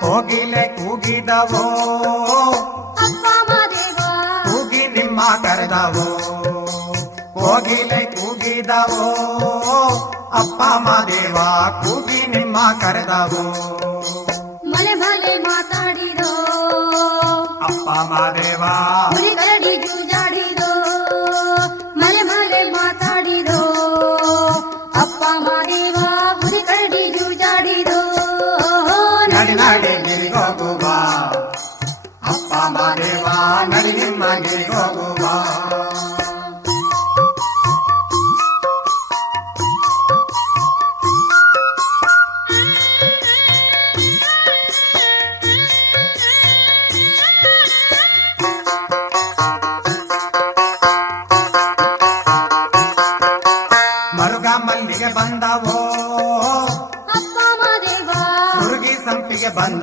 ಕೋಗಿಲೆ ಕೂಗಿದವೋ ಅಪ್ಪ ಮಾದೇವ ಕೂಗಿ ನಿಮ್ಮ ಕರೆದವೋ ಕೋಗಿಲೆ ಕೂಗಿದವೋ ಅಪ್ಪ ಮಾದೇವ ಕೂಗಿ ನಿಮ್ಮ ಕರೆದವೋ ಮಲೆ ಮಲೆ ಮಾತಾಡಿದೋ ಅಪ್ಪ ಮಾದೇವ ಹುಲಿ ಕರಡಿ ಜೂಜಾಡಿದೋ ಮಲೆ ಮಲೆ ಮಾತಾಡಿದೋ ಅಪ್ಪ ಮಾದೇವ ಹುಲಿ ಕರಡಿ ಜೂಜಾಡಿದೋ ನಡಿ ನಡಿ ಗಿರಿಗೋಗುವ ಅಪ್ಪ ಮಾದೇವ ನಡಿ ನಿಮ್ಮ ಗಿರಿಗೋಗುವ